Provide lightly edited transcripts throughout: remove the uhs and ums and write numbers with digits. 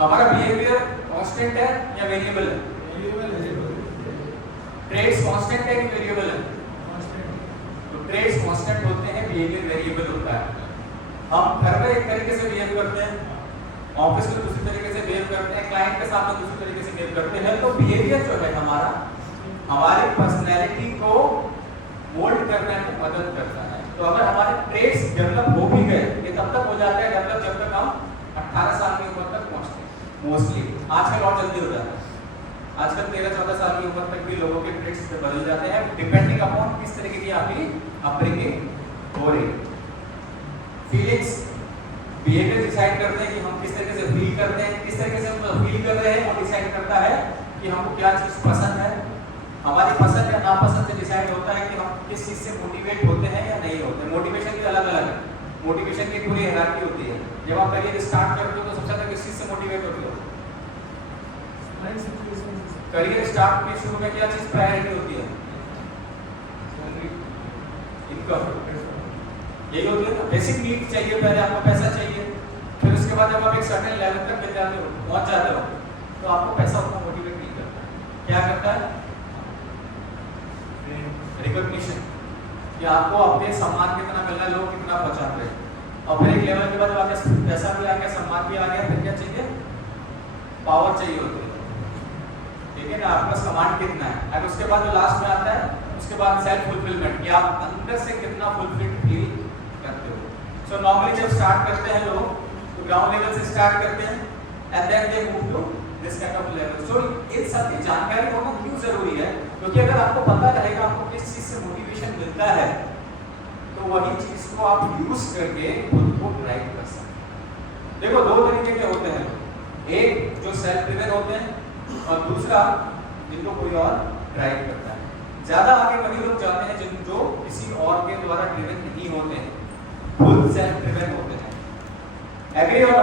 हमारा behaviour constant है या वेरिएबल है? ट्रेड्स कांस्टेंट है कि वेरिएबल है? तो ट्रेड्स कांस्टेंट होते हैं, बिहेवियर वेरिएबल होता है। हम घर में एक तरीके से बिहेव करते हैं, ऑफिस में दूसरी तरीके से बिहेव करते हैं, क्लाइंट के साथ में दूसरी तरीके से बिहेव करते हैं। तो बिहेवियर जो है हमारा हमारी पर्सनैलिटी को मोल्ड करने में मदद करता है। तो अगर हमारे ट्रेड्स डेवलप हो भी गए, ये तब तक हो जाता है डेवलप जब तक हम 18 साल की उम्र तक पहुंचते हैं मोस्टली। आजकल और जल्दी हो जाता है, आजकल 13-14 साल की उम्र तक भी लोगों के ट्रेड्स बदल जाते हैं डिपेंडिंग अपॉन किस तरीके की आपकी अपब्रिंगिंग हो रही है। फीलिंग्स बिहेवियर डिसाइड करते हैं कि हम किस तरीके से फील करते हैं, किस तरीके से हम फील कर रहे हैं, वो डिसाइड करता है कि हमको क्या चीज पसंद है। हमारी पसंद या नापसंद से डिसाइड होता है कि हम किस चीज से मोटिवेट होते हैं या नहीं होते। मोटिवेशन भी अलग अलग है, मोटिवेशन की पूरी हायरार्की होती है। जब आप करियर स्टार्ट करते हो तो सबसे ज्यादा किस चीज से मोटिवेट होते हो? करियर स्टार्ट के शुरू में क्या चीज प्रायोरिटी होती है? इनकम, यही होती है ना। बेसिक नीड चाहिए, पहले आपको पैसा चाहिए, फिर उसके बाद जब आप एक सर्टेन लेवल तक मिल जाते हो, पहुंच जाते हो, तो आपको पैसा उतना मोटिवेट नहीं करता। क्या करता है? रिकॉग्निशन, कि आपको अपने सम्मान कितना मिल रहा है, लोग कितना पहचान रहे हैं। और फिर एक लेवल के बाद जब आपके पैसा भी आ गया, सम्मान भी आ गया, फिर क्या चाहिए? पावर चाहिए होती है, ठीक है ना। आपका कमांड कितना है। और उसके बाद जो लास्ट में आता है, उसके बाद सेल्फ फुलफिलमेंट, कि आप अंदर से कितना फुलफिल्ड फील करते हो। सो नॉर्मली जब स्टार्ट करते हैं लोग तो ग्राउंड लेवल से स्टार्ट करते हैं and then they move to this kind of level. So इन सब की जानकारी होना क्यों जरूरी है? क्योंकि अगर आपको पता रहेगा आपको किस चीज से मोटिवेशन मिलता है, तो वही चीज को आप यूज करके खुद को ड्राइव कर सकते हैं। देखो दो तरीके के होते हैं, एक जो सेल्फ ड्रिवन होते हैं और दूसरा जिनको कोई और ड्राइव करता है। ज्यादा आगे वही लोग जाते हैं जिन जो किसी और के द्वारा ड्रिवन नहीं होते हैं, खुद सेल्फ ड्रिवन होते हैं। एग्री हो?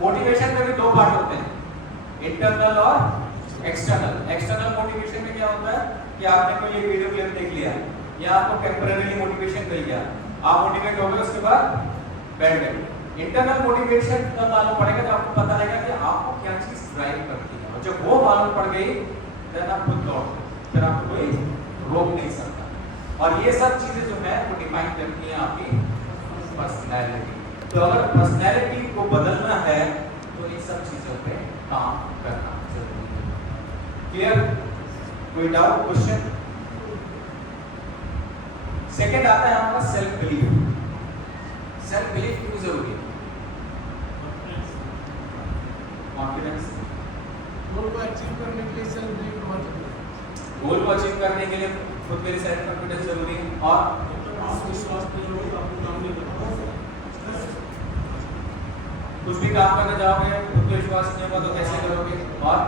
मोटिवेशन में भी दो पार्ट होते हैं, इंटरनल और एक्सटर्नल। एक्सटर्नल मोटिवेशन में क्या होता है कि आपने कोई एक वीडियो क्लिप देख लिया या आपको टेम्परेरी मोटिवेशन मिल गया, आप मोटिवेट हो गए, उसके बाद बैठ गए। इंटरनल मोटिवेशन तब मालूम पड़ेगा जब आपको पता रहेगा कि आपको क्या चीज ड्राइव करती है, और जब वो मालूम पड़ गई देन आप खुद लौट, फिर आपको कोई रोक नहीं सकता। और ये सब चीजें जो है वो डिफाइन करती हैं आपकी पर्सनैलिटी। तो अगर पर्सनैलिटी को बदलना है तो इन सब चीजों पे काम करना जरूरी है। क्लियर? कोई डाउट, क्वेश्चन? सेकंड आता है आपका सेल्फ बिलीफ। सेल्फ बिलीफ क्यों जरूरी है? कॉन्फिडेंस, गोल को अचीव करने के लिए सेल्फ बिलीफ बहुत जरूरी है। गोल को अचीव करने के लिए खुद के लिए सेल्फ कॉन्फिडेंस जरूरी है। और आत्मविश्वास नहीं होगा तो आप काम नहीं कर पाओगे। कुछ भी काम करने जाओगे, खुद को विश्वास नहीं होगा तो कैसे करोगे? और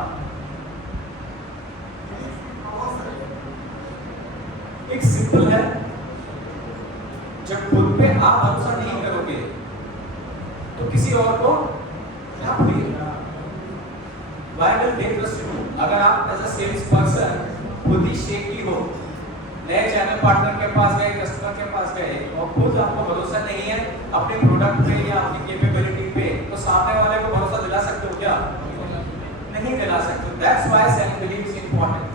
एक सिंपल है, जब खुद पे आप भरोसा नहीं करोगे तो किसी और को क्या भूलेगा? Why will they trust you? अगर आप एज अ सेल्स पर्सन खुद ही शेकी हो, नए चैनल पार्टनर के पास गए, कस्टमर के पास गए और खुद आपको भरोसा नहीं है अपने प्रोडक्ट पे या अपनी कैपेबिलिटी पे, तो सामने वाले को भरोसा दिला सकते हो क्या? नहीं दिला सकते। That's why self belief is important.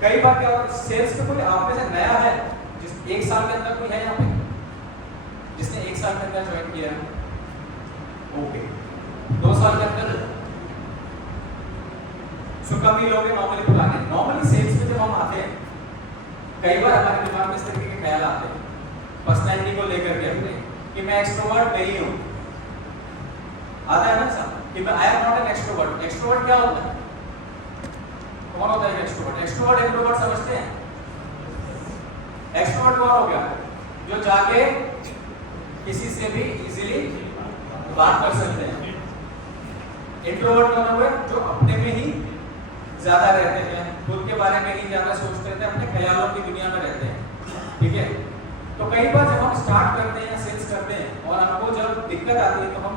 कई बार क्या होता है, सेल्स में कोई आप में से नया है, जिस 1 साल के अंदर कोई है यहाँ पे जिसने 1 साल के अंदर ज्वाइन किया है? ओके, 2 साल के अंदर सो कभी लोग नॉर्मली पुराने। नॉर्मली सेल्स में जब हम आते हैं, कई बार हमारे दिमाग में इस तरीके के ख्याल आते हैं पर्सनैलिटी को लेकर के अपने, कि मैं एक्सट्रोवर्ट नहीं हूँ। आता है ना सब कि मैं आई am not an extrovert. Extrovert क्या होता है? कौन होता है एक्सट्रोवर्ट? एक्सट्रोवर्ट इंट्रोवर्ट समझते हैं? एक्सट्रोवर्ट कौन हो गया? जो जाके किसी से भी इजीली बात कर सकते हैं। इंट्रोवर्ट कौन हो गया? जो अपने में ही ज्यादा रहते हैं, खुद के बारे में ही ज्यादा सोचते रहते हैं, अपने ख्यालों की दुनिया में रहते हैं। ठीक है? तो कई बार जब हम स्टार्ट करते हैं या सेल्स करते हैं और हमको जब दिक्कत आती है तो हम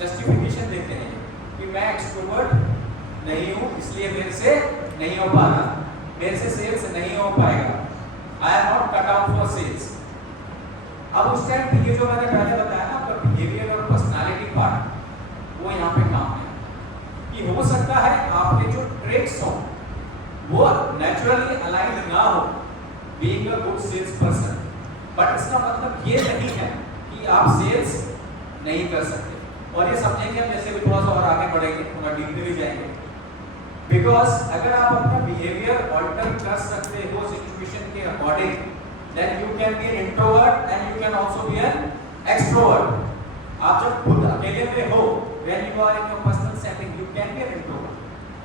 जस्टिफिकेशन देते हैं कि मैं एक्सट्रोवर्ट नहीं हूँ, इसलिए मेरे से नहीं हो पा रहा, मेरे से सेल्स नहीं हो पाएगा, I am not cut out for sales. अब उस टाइम ये जो मैंने पहले बताया ना, आपका बिहेवियर और पर्सनालिटी नहीं कर सकते। और ये समझेंगे हम जैसे भी थोड़ा सा और आगे बढ़ेंगे, थोड़ा डीप भी जाएंगे। बिकॉज अगर आप अपना बिहेवियर ऑल्टर कर सकते हो सिचुएशन के according, then you can be an introvert and you can also be an extrovert. आप जब खुद अकेले में हो, when you are in your personal setting, you can be an introvert.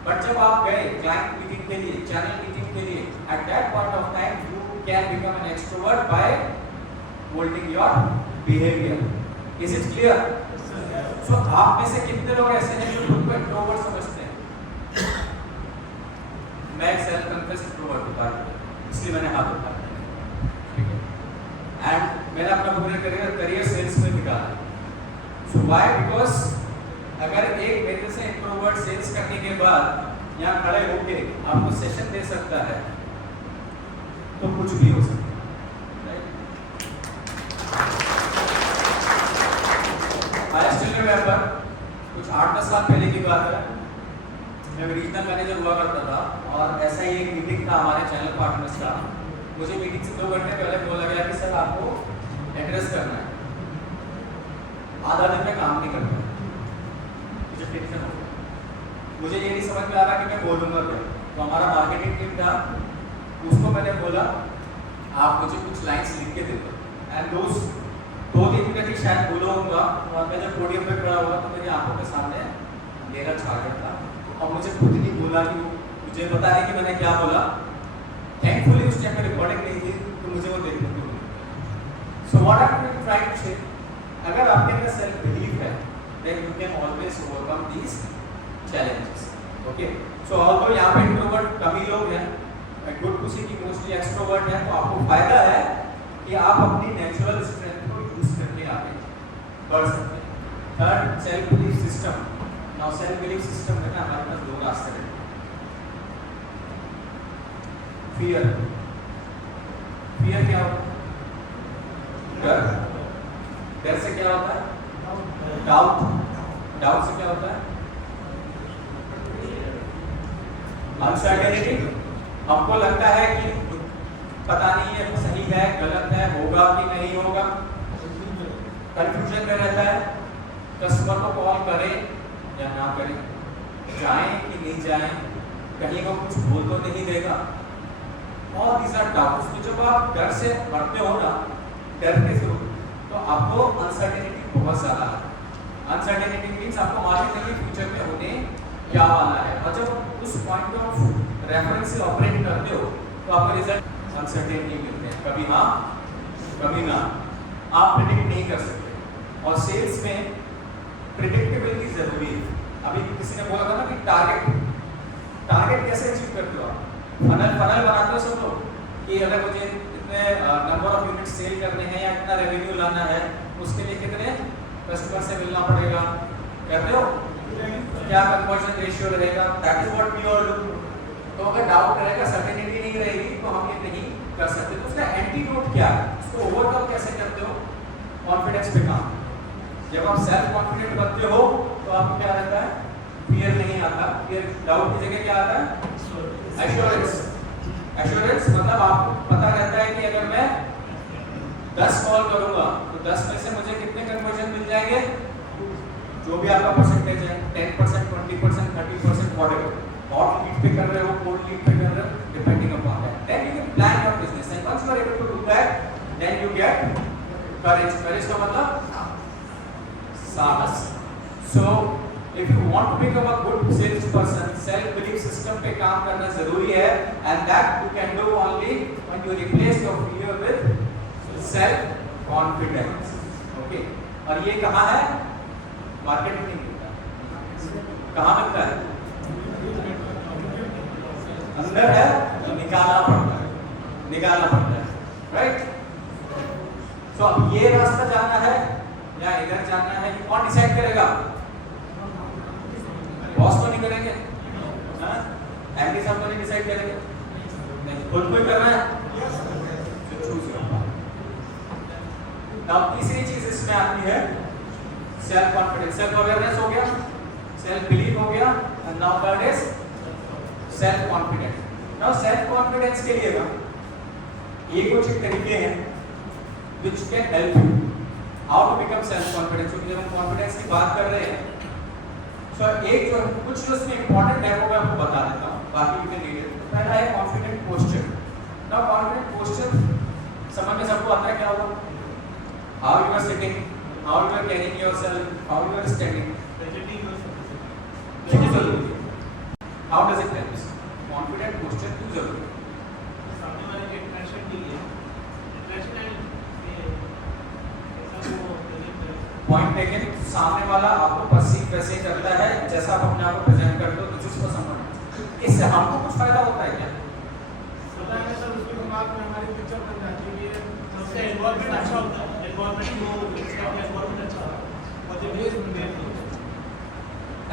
But जब आप गए क्लाइंट मीटिंग के लिए, चैनल मीटिंग के लिए, at that point of time you can become an extrovert by moulding your behaviour. Is it clear? So आप में से कितने लोग ऐसे हैं जो खुद को इंट्रोवर्ट समझते हैं? मैं एक सेल्फ कन्फेस इंट्रोवर्ट होता हूं, इसलिए मैंने हाथ उठाया। एंड मैंने अपना पूरा करियर सेल्स में निकाला। So why? बिकॉज अगर एक मेरे से इंट्रोवर्ट सेल्स करने के बाद यहाँ खड़े होके आपको सेशन दे सकता है, तो कुछ भी हो सकता है। आई स्टिल रिमेंबर, कुछ 8-10 साल पहले की बात है, मैं रीजनल मैनेजर हुआ करता था और ऐसा ही एक मीटिंग था हमारे चैनल पार्टनर्स का। मुझे मीटिंग से 2 घंटे पहले बोला गया कि सर आपको एड्रेस करना है, आधा दिन में काम नहीं करता। मुझे टेंशन हो गया, मुझे ये नहीं समझ में आ रहा कि मैं बोलूँगा क्या। तो हमारा मार्केटिंग टीम था, उसको मैंने बोला आप मुझे कुछ लाइंस लिख के दे दो। एंड दोस्त 2-3 मिनट ही शायद बोलूँगा, और मैं जब पोडियम पे खड़ा हुआ तो मेरी आंखों के सामने मेरा टारगेट था और मुझे खुद नहीं बोला कि मुझे पता नहीं कि मैंने क्या बोला। थैंकफुली उस टाइम में रिकॉर्डिंग नहीं थी, तो मुझे वो देखने को मिला। So what I am trying to say, अगर आपके अंदर सेल्फ बिलीफ है, then you can always overcome these challenges. Okay, so although यहाँ पे इंट्रोवर्ट कम ही लोग हैं, गुड टू सी कि मोस्टली एक्सट्रोवर्ट हैं, तो आपको फायदा है कि आप अपनी नेचुरल स्ट्रेंथ को यूज करके आगे बढ़ सकते हैं। Third, self belief system. Now self belief system में ना हमारे पास 2 रास्ते हैं। फियर, फियर क्या होता है? डर। डर से क्या होता है? डाउट। डाउट से क्या होता है? अनसर्टेनिटी। हमको लगता है कि पता नहीं है, सही है, गलत है, होगा कि नहीं होगा। कंफ्यूजन में रहता है, कस्टमर को कॉल करें या ना करें, जाएं कि नहीं जाएं, कहीं को कुछ बोल तो नहीं देगा। और these are doubts। तो जब आप डर से बढ़ते हो ना, डर के थ्रू, तो आपको अनसर्टेनिटी बहुत ज़्यादा है। अनसर्टेनिटी मीन्स आपको मालूम नहीं फ्यूचर में होने क्या वाला है, और जब उस पॉइंट ऑफ रेफरेंस से ऑपरेट करते हो तो आपको रिजल्ट अनसर्टेन नहीं मिलते हैं, कभी हाँ कभी ना, आप प्रिडिक्ट नहीं कर सकते। और सेल्स में प्रिडिक्टेबिलिटी जरूरी है। अभी किसी ने बोला था ना कि टारगेट कैसे अचीव करते हो आप? फनल बनाते हो सब लोग कि अगर मुझे इतने नंबर ऑफ यूनिट सेल करने हैं या इतना रेवेन्यू लाना है, उसके लिए कितने कस्टमर से मिलना पड़ेगा, करते हो? क्या कन्वर्जन रेशियो रहेगा, that is what we all do. तो अगर डाउट रहेगा, सर्टेनिटी नहीं रहेगी, तो हम ये नहीं कर सकते। तो उसका एंटीडोट क्या है, उसको ओवरकम कैसे करते हो? कॉन्फिडेंस पे काम। जब आप सेल्फ कॉन्फिडेंट बनते हो तो आपको क्या रहता है? फियर नहीं आता। फियर, डाउट की जगह क्या आता है? एश्योरेंस। एश्योरेंस मतलब आपको पता रहता है कि अगर मैं 10 कॉल करूंगा तो 10 में से मुझे कितने कन्वर्जन मिल जाएंगे, जो भी आपका परसेंटेज है, 10%, 20%, 30%, व्हाटएवर। हॉट लीड पे कर रहे हो, कोल्ड लीड पे कर रहे हो, depending upon that, then you can plan your business. And once you are able to do that, then you get courage. Courage का मतलब साहस। सो if you want to become a good sales person, self belief system पे काम करना जरूरी है, and that you can do only when you replace your fear with self confidence. Okay, और ये कहाँ है? मार्केटिंग में मिलता है। कहाँ मिलता है? अंदर है तो निकालना पड़ता है, राइट? सो अब ये रास्ता जाना है या इधर जाना है, ये कौन डिसाइड करेगा? बॉस तो नहीं करेंगे, एमडी साहब तो नहीं डिसाइड करेंगे, नहीं, खुद को ही करना है। तो चूज करो। नाउ तीसरी चीज इसमें आती है सेल्फ कॉन्फिडेंस। सेल्फ अवेयरनेस हो गया, सेल्फ बिलीफ हो गया, and now third is self confidence. Now self confidence के लिए ना ये कुछ तरीके हैं which can help you how to become self confidence, क्योंकि जब हम कॉन्फिडेंस की बात कर रहे हैं तो एक जो कुछ जो इसमें इंपॉर्टेंट है वो मैं आपको बता देता हूँ, बाकी भी नीडेड। पहला है confident posture. Now confident posture समझ में सबको आता है क्या होगा? How you are sitting, how you are carrying yourself, how you are standing, क्यों जरूरी है? How does it help? Confident posture क्यों जरूरी है? सामने वाले के इंप्रेशन के लिए इंप्रेशन एंड पॉइंट टेकन। सामने वाला आपको परसीव वैसे करता है जैसा आप अपने आप को प्रेजेंट करते हो, तो उसको समझ। इससे हमको कुछ फायदा होता है क्या? पता है सर, उसके दिमाग में हमारी पिक्चर बन जाती है, उसका एनवायरनमेंट अच्छा होता है, एनवायरनमेंट को उसका एनवायरनमेंट अच्छा होता है और जब बेस में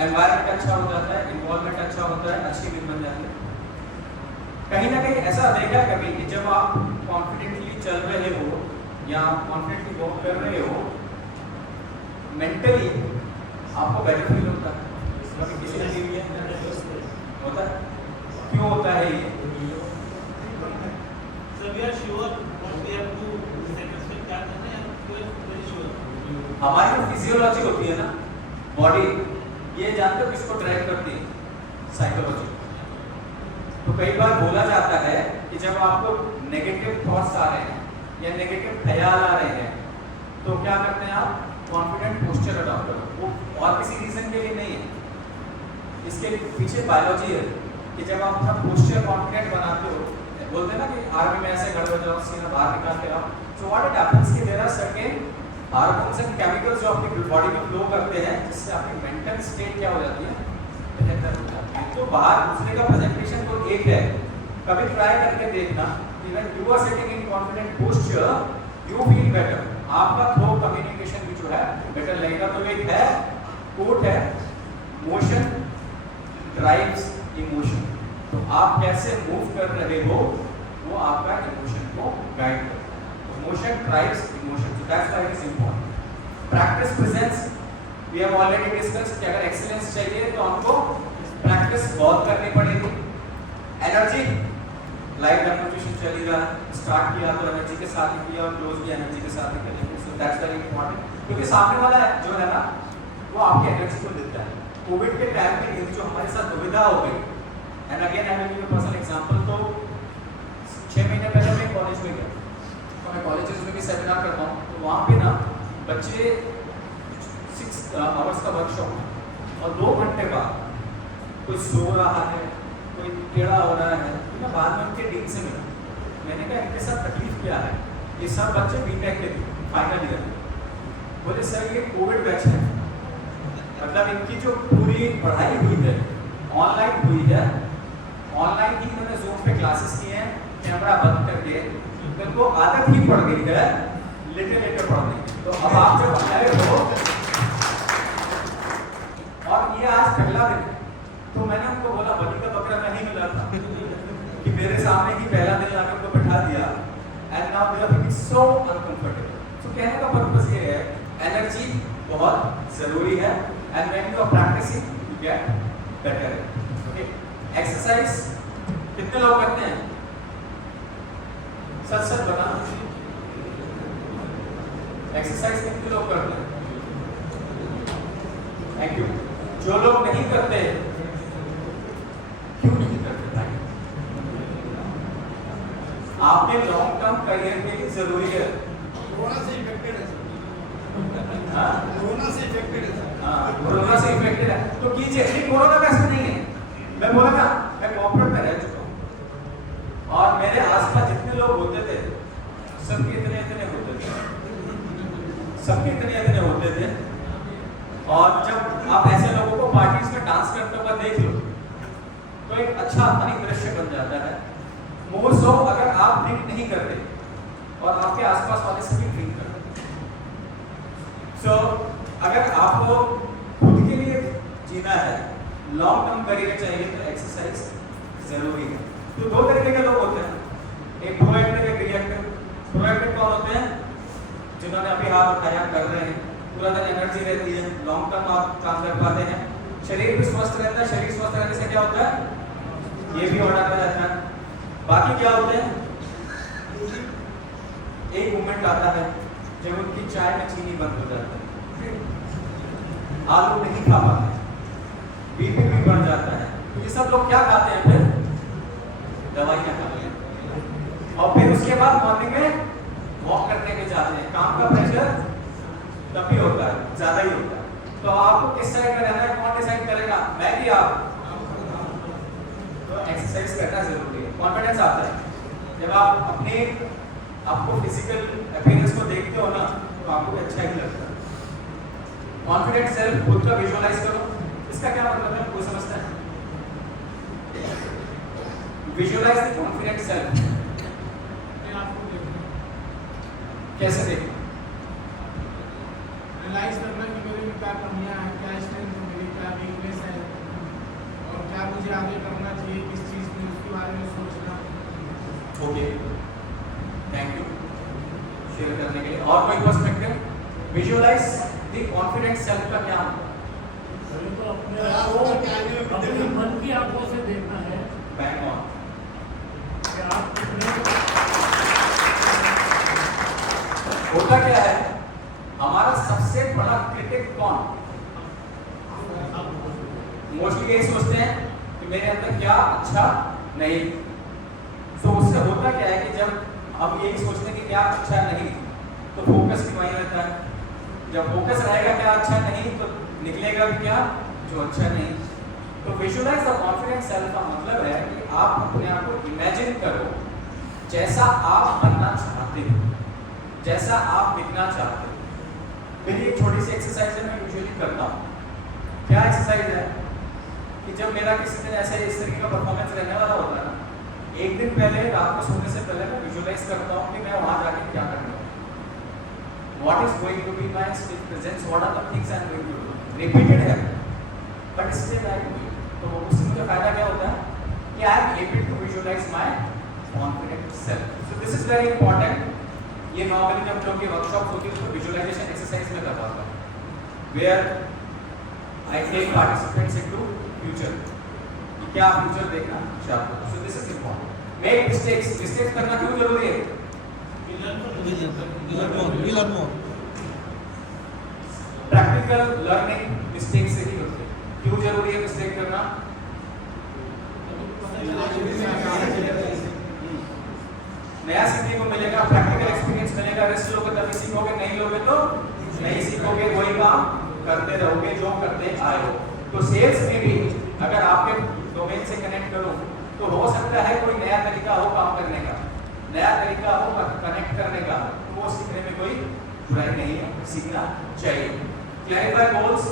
एनवायरनमेंट अच्छा हो जाता है, इन्वॉल्वमेंट अच्छा होता है, अच्छी टीम बन जाती है। कहीं ना कहीं ऐसा देखा है कभी कि जब आप कॉन्फिडेंटली चल रहे हो या कॉन्फिडेंटली वॉक कर रहे हो, मेंटली आपको बेटर फील होता है। कभी किसी ने भी होता है? क्यों होता है ये? So we are sure what we have to satisfy क्या करना है, we are very sure। हमारी जो फिजियोलॉजी होती है ना, बॉडी, ये जानते हो किसको ड्राइव करती है? साइकोलॉजी। तो कई बार बोला जाता है कि जब आपको नेगेटिव थॉट्स आ रहे हैं या नेगेटिव ख्याल आ रहे हैं तो क्या करते हैं आप? कॉन्फिडेंट पोस्चर अडॉप्ट करो। वो और किसी रीजन के लिए नहीं है, इसके पीछे बायोलॉजी है कि जब आप अपना पोस्चर कॉन्फिडेंट बनाते हो, बोलते हैं ना कि आर्मी में ऐसे खड़े हो जाओ, सीना बाहर निकाल के आओ। सो व्हाट इट हैपेंस कि there are certain hormones and chemicals जो आपकी बॉडी में फ्लो करते हैं, जिससे आपकी मेंटल स्टेट क्या हो जाती है? बेहतर हो जाती है। तो बाहर दूसरे का प्रेजेंटेशन तो एक है, कभी ट्राई करके देखना, even you are sitting in confident posture you feel better, आपका थ्रो कम्युनिकेशन भी जो है बेटर लगेगा। तो एक है कोट है, मोशन ड्राइव्स इमोशन। तो आप कैसे मूव कर रहे हो वो आपका इमोशन को गाइड करता है। तो motion drives emotion, so that's why it is important. Practice presence, we have already discussed कि अगर एक्सीलेंस चाहिए तो हमको प्रैक्टिस बहुत करनी पड़ेगी। एनर्जी, लाइव डेमोन्स्ट्रेशन चल रहा है, स्टार्ट किया तो एनर्जी के साथ ही किया और क्लोज भी एनर्जी के साथ ही करेंगे। सो दैट्स वेरी इंपॉर्टेंट, क्योंकि सामने वाला जो है ना वो आपकी एनर्जी को देता है। कोविड के टाइम में जो हमारे साथ दुविधा हो गई, and again I will give you personal example. तो 6 महीने पहले मैं कॉलेज में गया, तो मैं कॉलेजेस में भी सेमिनार करता हूँ, तो वहाँ पे ना बच्चे 6 आवर्स का वर्कशॉप और 2 घंटे बाद कोई सो रहा है, कोई टेढ़ा हो रहा है, तो मैं बाद में उनके डीन से मिला। मैंने कहा इनके साथ तकलीफ क्या है? ये सब बच्चे बीटेक के थे, फाइनल ईयर। बोले सर ये कोविड बैच है, मतलब इनकी जो पूरी पढ़ाई हुई है ऑनलाइन हुई है, ऑनलाइन ही इन्होंने जूम पे क्लासेस किए हैं, कैमरा बंद करके इनको आदत ही पड़ गई है लेटे पढ़ने की। तो अब आप जब आए हो और ये आज पहला दिन, तो मैंने उनको बोला बलि का बकरा नहीं मिला था कि मेरे सामने ही पहला दिन लाके उनको बैठा दिया, and now they are feeling so uncomfortable. तो कहने का पर्पस ये है एनर्जी बहुत जरूरी है, and when you are practising you get better. Okay, exercise कितने लोग करते हैं? सच सच बताना, एक्सरसाइज कितने लोग करते हैं? Thank you. जो लोग नहीं करते क्यों नहीं करते? आपके लॉन्ग टर्म करियर के लिए जरूरी है। कोरोना से इफेक्टेड है सर, हाँ कोरोना से इफेक्टेड है सर। हाँ, कोरोना से इफेक्टेड है तो कीजिए। लेकिन कोरोना वैसे नहीं है, मैं बोला था मैं कॉर्पोरेट में रह चुका हूँ और मेरे आसपास जितने लोग होते थे सबके इतने होते थे, सबके इतने होते थे। और जब आप ऐसे लोगों को पार्टीज में डांस करते हुए देख लो तो एक अच्छा फनी दृश्य बन जाता है। मोर सो अगर आप ड्रिंक नहीं करते और आपके आसपास वाले सभी ड्रिंक करते। सो अगर आपको खुद के लिए जीना है, लॉन्ग टर्म करियर चाहिए, तो एक्सरसाइज जरूरी है। तो 2 तरीके के लोग होते हैं, एक प्रोएक्टिव एक रिएक्टिव। प्रोएक्टिव कौन होते हैं? जिन्होंने अभी हाथ उठाया, कर रहे हैं, पूरा दिन एनर्जी रहती है, लॉन्ग टर्म आप काम कर पाते हैं, शरीर भी स्वस्थ रहता है। शरीर स्वस्थ रहने से क्या होता है? ये भी ऑर्डर हो जाता है। बाकी क्या होते हैं? एक मूवमेंट आता है, जब उनकी चाय में चीनी बंद हो जाता है, आलू नहीं खा पाते, बीपी भी बढ़ जाता है, तो ये सब लोग क्या खाते हैं? फिर दवाइयाँ खाते हैं और फिर उसके बाद मॉर्निंग में वॉक करने के जाते हैं। काम का प्रेशर तब भी होता है, ज्यादा ही होता है। तो आपको किस साइड में रहना है, कौन डिसाइड करेगा? मैं कि आप? तो एक्सरसाइज करना जरूरी है, कॉन्फिडेंस आता है जब आप अपने आपको फिजिकल अपीयरेंस को देखते हो ना, तो आपको भी अच्छा ही लगता है। कॉन्फिडेंट सेल्फ खुद का विजुअलाइज करो। इसका क्या मतलब है, कोई समझता है? Visualise the confident self. कैसे देखना? एनालाइज करना कि मेरे में क्या कमियां हैं, क्या स्ट्रेंथ है मेरी, क्या वीकनेस है और क्या मुझे आगे करना चाहिए, किस चीज़ में, उसके बारे में सोचना। ओके, थैंक यू शेयर करने के लिए। और कोई perspective? Visualise the confident self का क्या मतलब? तो अपने मन की आंखों से देखना है। Bang on. कि आप कितने होता क्या है, हमारा सबसे बड़ा क्रिटिक कौन? मोस्टली यही सोचते हैं कि मेरे अंदर क्या अच्छा नहीं। तो उससे होता क्या है कि जब हम यही सोचते हैं कि क्या अच्छा नहीं, तो फोकस भी वहीं रहता है। जब फोकस रहेगा क्या अच्छा नहीं, तो निकलेगा भी क्या जो अच्छा नहीं। तो विजुअलाइज द कॉन्फिडेंट सेल्फ का मतलब है कि आप अपने आप को इमेजिन करो जैसा आप बनना चाहते हो, जैसा आप दिखना चाहते हो। मेरी एक छोटी सी एक्सरसाइज है, मैं यूजुअली करता हूँ। क्या एक्सरसाइज है कि जब मेरा किसी दिन ऐसे इस तरीके का परफॉर्मेंस रहने वाला होता है ना, एक दिन पहले रात को सोने से पहले मैं विजुअलाइज करता हूँ कि मैं वहाँ जाके क्या करने वाला हूँ, what is going to be my state presence, what are the things I am going to do. Repeated है बट स्टिल आई डू। तो उससे मुझे फायदा क्या होता है कि I am able to visualise my confident self. So this is very important. ये नॉर्मली जब जो कि वर्कशॉप होती है उसको विजुअलाइजेशन एक्सरसाइज में करता हूं, where I take participants into future, क्या फ्यूचर देखना चाहते हो। So this is important. Make mistakes. Mistakes करना क्यों जरूरी है? learn more. Practical learning mistake से ही होती है। क्यों जरूरी है मिस्टेक करना? नया सीखने को मिलेगा, प्रैक्टिकल एक्सपीरियंस मिलेगा। रिस्क लोगे तभी सीखोगे, नहीं लोगे तो नहीं सीखोगे, वही काम करते रहोगे जो करते आए हो। तो सेल्स में भी अगर आपके डोमेन से कनेक्ट करो तो हो सकता है कोई नया तरीका हो काम करने का, नया तरीका हो कनेक्ट करने का, तो वो सीखने में कोई बुराई नहीं है, सीखना चाहिए। Clarify goals.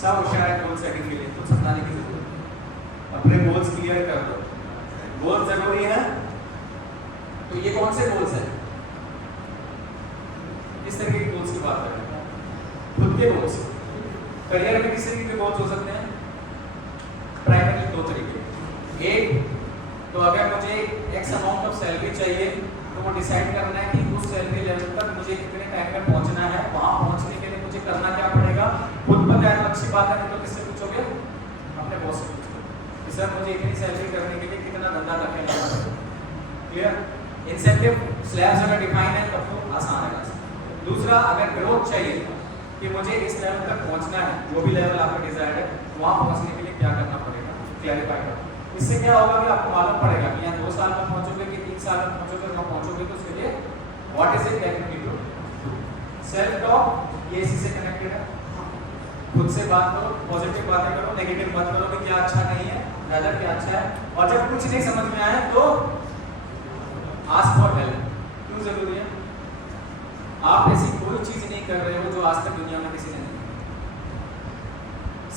सब होशियार गोल सेटिंग के लिए कुछ समझाने की जरूरत है। अपने गोल्स क्लियर कर दो। गोल जरूरी है। तो ये कौन से गोल्स हैं? किस तरह के गोल्स की बात कर रहे हैं? खुद के गोल्स। करियर में किस तरीके के गोल्स हो सकते हैं? प्राइमरी दो तरीके। एक तो अगर मुझे एक्स अमाउंट ऑफ सैलरी चाहिए तो वो डिसाइड करना है कि उस सैलरी लेवल तक मुझे कितने टाइम में पहुंचना है, वहां पहुंचने के लिए मुझे करना क्या पड़ेगा। खुद पता है तो अच्छी बात है, नहीं तो किससे पूछोगे? अपने बॉस से पूछोगे कि सर मुझे इतनी सैलरी करने के लिए कितना धंधा करके लाना है। क्लियर? इंसेंटिव स्लैब्स अगर डिफाइन है तब तो आसान है। दूसरा, अगर ग्रोथ चाहिए कि मुझे इस लेवल तक पहुंचना है, जो भी लेवल आपका डिजायर्ड है, वहां पहुंचने के लिए क्या करना पड़ेगा, क्लैरिफाई करो। इससे क्या होगा कि आपको मालूम पड़ेगा कि यहाँ 2 साल में पहुंचोगे कि 3 साल में पहुंचोगे, वहां पहुंचोगे तो उसके लिए what is it that you need to do. Self talk ये इसी से कनेक्टेड है। खुद से बात करो, पॉजिटिव बातें करो, नेगेटिव मत करो कि क्या अच्छा नहीं है, ज्यादा क्या अच्छा है। और जब कुछ नहीं समझ में आए तो आस्क फॉर हेल्प। क्यों जरूरी है? आप ऐसी कोई चीज नहीं कर रहे हो जो आज तक दुनिया में किसी ने नहीं की।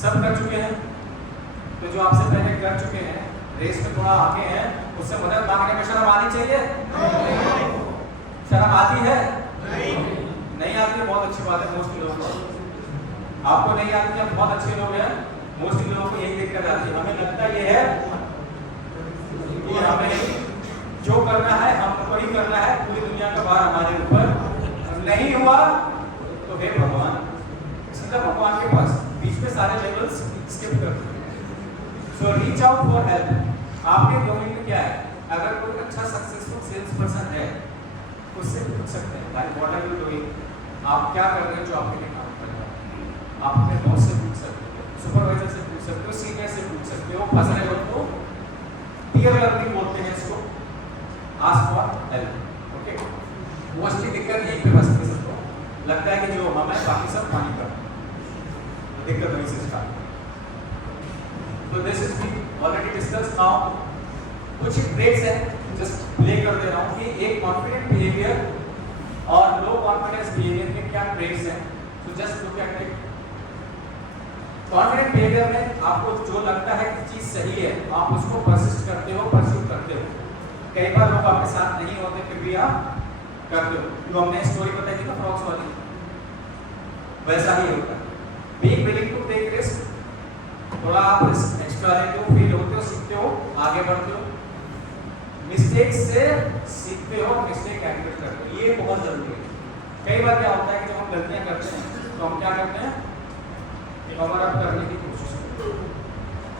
सब कर चुके हैं, तो जो आपसे पहले कर चुके हैं, रेस में थोड़ा आगे हैं, उससे मदद मांगने में शर्म आनी चाहिए? शर्म आती है? नहीं आती। बहुत अच्छी बात है। मोस्टली लोगों को आपको नहीं आती है, बहुत अच्छे लोग हैं। मोस्टली लोगों को यही दिक्कत आती है। हमें लगता ये है कि हमें जो करना है हमको ही करना है, पूरी दुनिया का भार हमारे ऊपर नहीं हुआ तो हे भगवान, सीधा भगवान के पास, बीच में सारे लेवल्स स्किप कर दो। सो रीच आउट फॉर हेल्प। आपके डोमेन में क्या है? अगर कोई अच्छा सक्सेसफुल सेल्स पर्सन है, उससे पूछ सकते हैं भाई व्हाट आर यू डूइंग, आप क्या कर रहे हो जो आपके लिए काम कर रहा है। आप अपने बॉस से पूछ सकते हो, सुपरवाइजर से पूछ सकते हो, सीनियर से पूछ सकते हो। फंस रहे हो तो पीयर लर्निंग बोलते हैं इसको, ask for help. Okay, mostly दिक्कत यहीं पे फंसते सबको, लगता है कि जो हम है बाकी सब पानी का, दिक्कत वहीं से स्टार्ट। तो this is be already discuss. Now कुछ ट्रेड्स हैं, जस्ट प्ले कर दे रहा हूँ कि एक कॉन्फिडेंट बिहेवियर और लो कॉन्फिडेंस बिहेवियर में क्या ट्रेड्स हैं। तो just look at it. Confident behaviour में आपको जो लगता है कि चीज सही है, आप उसको परसिस्ट करते हो, परस्यू करते हो। कई बार लोग आपके साथ नहीं होते फिर भी आप करते हो। जो हमने स्टोरी बताई थी ना फ्रॉक्स वाली, वैसा ही होता है। Being willing to take risk, थोड़ा आप रिस्क एक्स्ट्रा लेते हो, फील होते हो, सीखते हो, आगे बढ़ते हो। मिस्टेक से सीखते हो, मिस्टेक एडमिट करते हो, ये बहुत जरूरी है। कई बार क्या होता है कि जब हम गलतियां करते हैं तो हम क्या करते हैं, कवर अप करने की कोशिश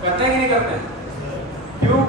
करते हैं कि नहीं करते हैं? क्यों?